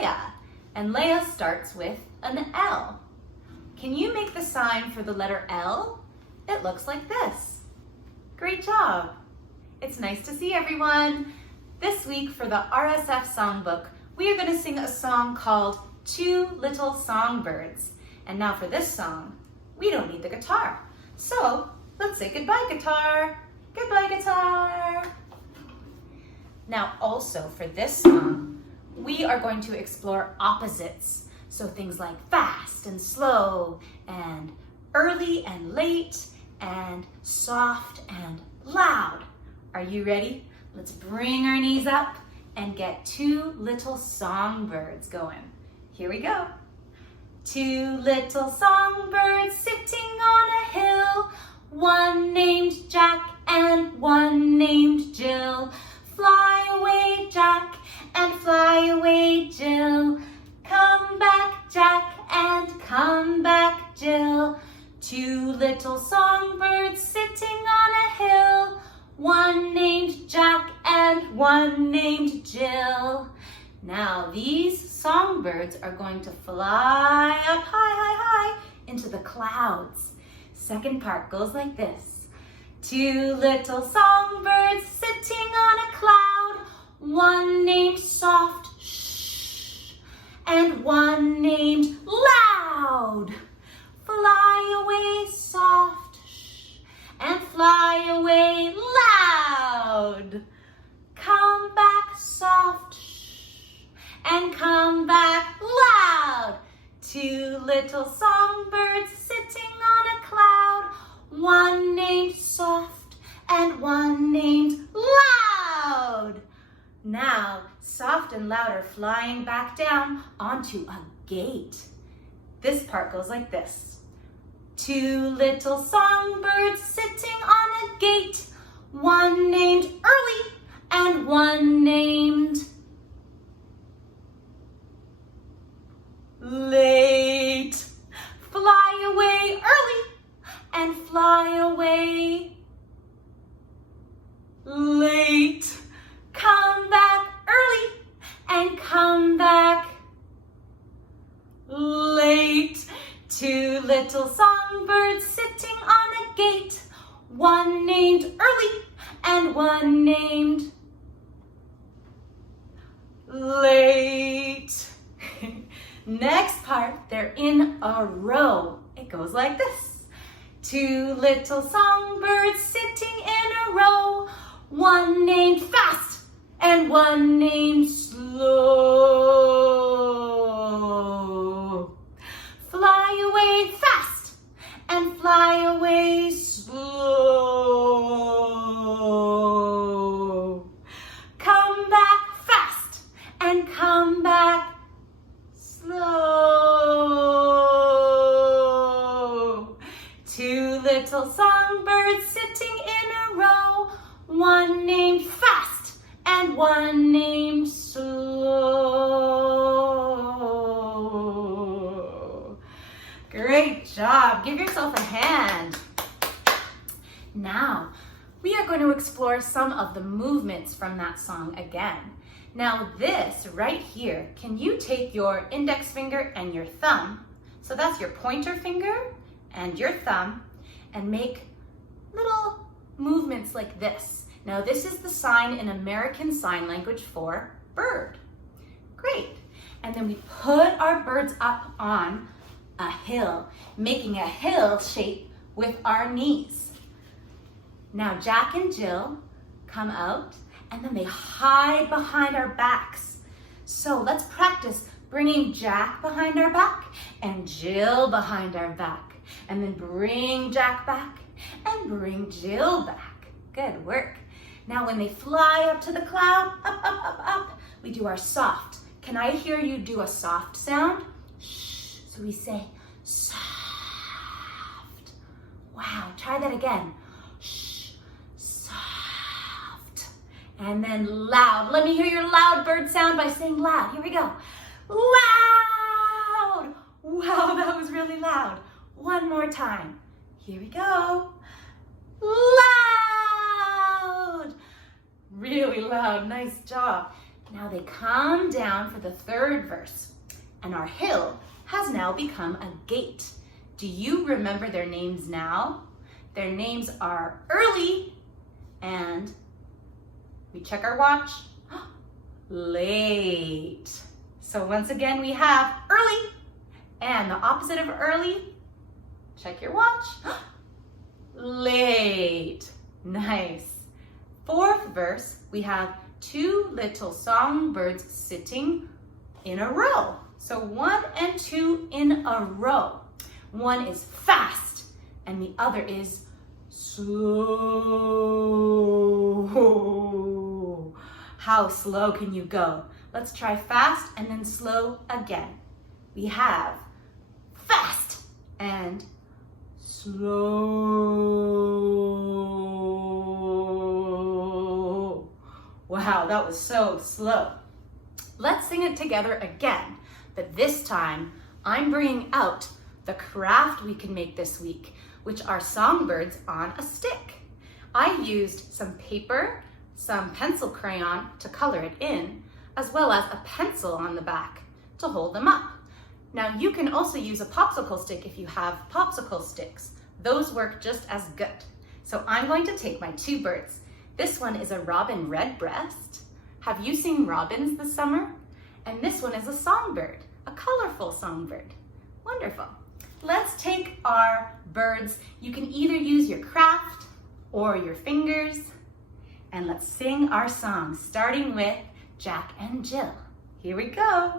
Leah. And Leah starts with an L. Can you make the sign for the letter L? It looks like this. Great job. It's nice to see everyone. This week for the RSF Songbook, we are going to sing a song called Two Little Songbirds. And now for this song, we don't need the guitar. So let's say goodbye, guitar. Goodbye, guitar. Now also for this song, we are going to explore opposites. So things like fast and slow and early and late and soft and loud. Are you ready? Let's bring our knees up and get two little songbirds going. Here we go. Two little songbirds sitting on a hill, one named Jack and one named Jill. Fly away, Jack, and fly away, Jill. Come back, Jack, and come back, Jill. Two little songbirds sitting on a hill, one named Jack and one named Jill. Now these songbirds are going to fly up high, high, high into the clouds. Second part goes like this. Two little songbirds sitting on a cloud, one named soft, shh, and one named loud. Fly away soft, shh, and fly away loud. Come back soft, shh, and come back loud. Two little songbirds sitting on a cloud, one named soft and one named loud. Now, soft and loud are flying back down onto a gate. This part goes like this. Two little songbirds sitting on a gate, one named early and one named late. Fly away early and fly away late. Come back early and come back late. Two little songbirds sitting on a gate, one named early and one named late. Next part, they're in a row. It goes like this. Two little songbirds sitting in a row, one named fast and one named slow. Fly away fast and fly away slow. Come back fast and come back slow. Two little songbirds sitting in a row, one named fast and one named slow. Great job. Give yourself a hand. Now, we are going to explore some of the movements from that song again. Now this right here, can you take your index finger and your thumb, so that's your pointer finger and your thumb, and make little movements like this. Now this is the sign in American Sign Language for bird. Great. And then we put our birds up on a hill, making a hill shape with our knees. Now Jack and Jill come out and then they hide behind our backs. So let's practice bringing Jack behind our back and Jill behind our back. And then bring Jack back and bring Jill back. Good work. Now when they fly up to the cloud, up, up, up, up, we do our soft. Can I hear you do a soft sound? Shh. So we say soft. Wow, try that again. Shh, soft. And then loud. Let me hear your loud bird sound by saying loud. Here we go. Loud. Wow, that was really loud. One more time. Here we go. Loud. Really loud. Nice job. Now they come down for the third verse, and our hill has now become a gate. Do you remember their names now? Their names are Early and, we check our watch, Late. So once again we have Early, and the opposite of early, check your watch, Late. Nice. Fourth verse, we have two little songbirds sitting in a row. So 1 and 2 in a row. One is fast and the other is slow. How slow can you go? Let's try fast and then slow again. We have fast and slow. Wow, that was so slow. Let's sing it together again, but this time I'm bringing out the craft we can make this week, which are songbirds on a stick. I used some paper, some pencil crayon to color it in, as well as a pencil on the back to hold them up. Now you can also use a popsicle stick if you have popsicle sticks. Those work just as good. So I'm going to take my two birds. This one is a robin redbreast. Have you seen robins this summer? And this one is a songbird, a colorful songbird. Wonderful. Let's take our birds. You can either use your craft or your fingers. And let's sing our song, starting with Jack and Jill. Here we go.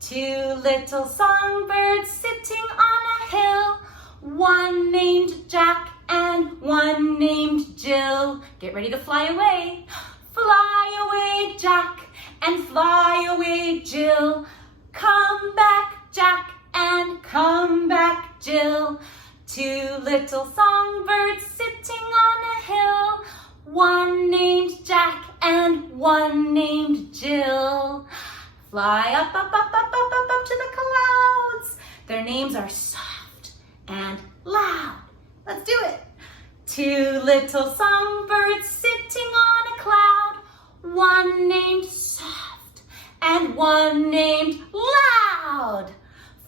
Two little songbirds sitting on a hill, one named Jack and one named Jill. Get ready to fly away. Fly away, Jack, and fly away, Jill. Come back, Jack, and come back, Jill. Two little songbirds sitting on a hill, one named Jack and one named Jill. Fly up, up, up, up, up, up, up to the clouds. Their names are soft and loud. Let's do it. Two little songbirds sitting on a cloud, one named soft and one named loud.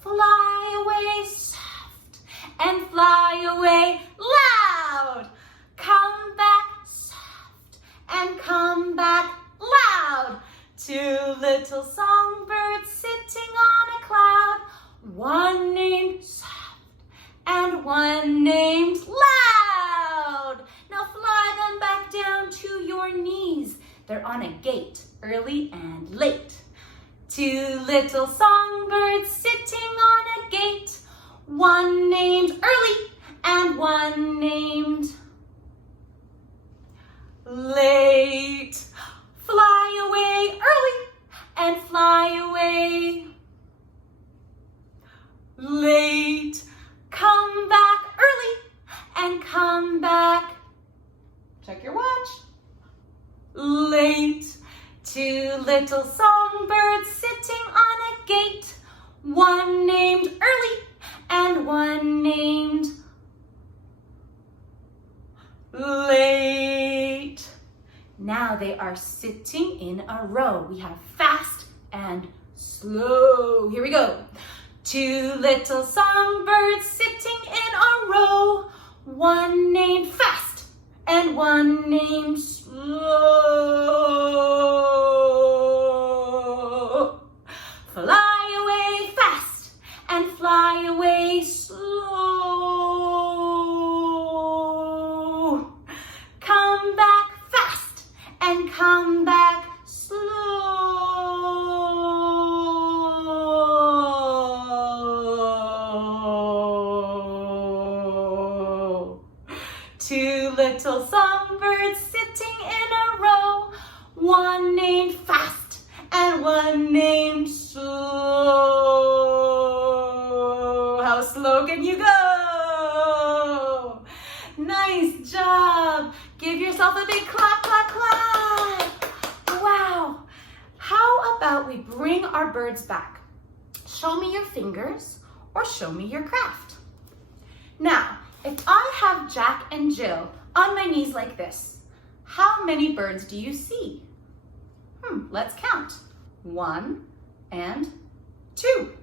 Fly away soft and fly away loud. Come back soft and come back loud. Two little songbirds sitting on a cloud, one named soft and one named loud. Now fly them back down to your knees. They're on a gate, early and late. Two little songbirds sitting on a gate, one named early and one named late. Fly away early and fly away late. Come back early and come back, check your watch, late. Two little songbirds sitting on a gate, one named early and one named late. Now they are sitting in a row. We have fast and slow. Here we go. Two little songbirds sitting in a row, one named fast and one named slow. Fly away fast and fly away slow. Come back fast and come back slow. Two little songbirds sitting in a row, one named fast and one named slow. How slow can you go? Nice job. Give yourself a big clap, clap, clap. Wow. How about we bring our birds back? Show me your fingers or show me your craft. Now, if I have Jack and Jill on my knees like this, how many birds do you see? Let's count. 1 and 2.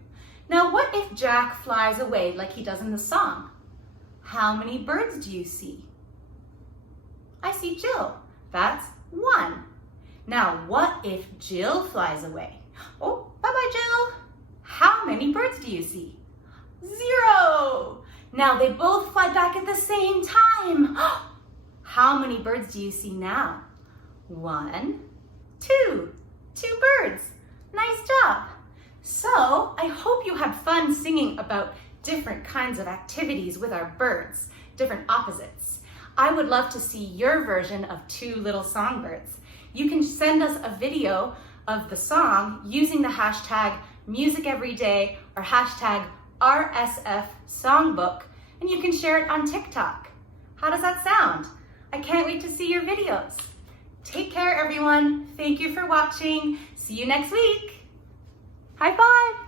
Now what if Jack flies away like he does in the song? How many birds do you see? I see Jill. That's 1. Now what if Jill flies away? Oh, bye-bye, Jill. How many birds do you see? 0. Now they both fly back at the same time. How many birds do you see now? 1, 2. 2 birds. Nice job. So I hope you had fun singing about different kinds of activities with our birds, different opposites. I would love to see your version of 2 Little Songbirds. You can send us a video of the song using the hashtag musiceveryday or hashtag RSF Songbook, and you can share it on TikTok. How does that sound? I can't wait to see your videos. Take care, everyone. Thank you for watching. See you next week. High five.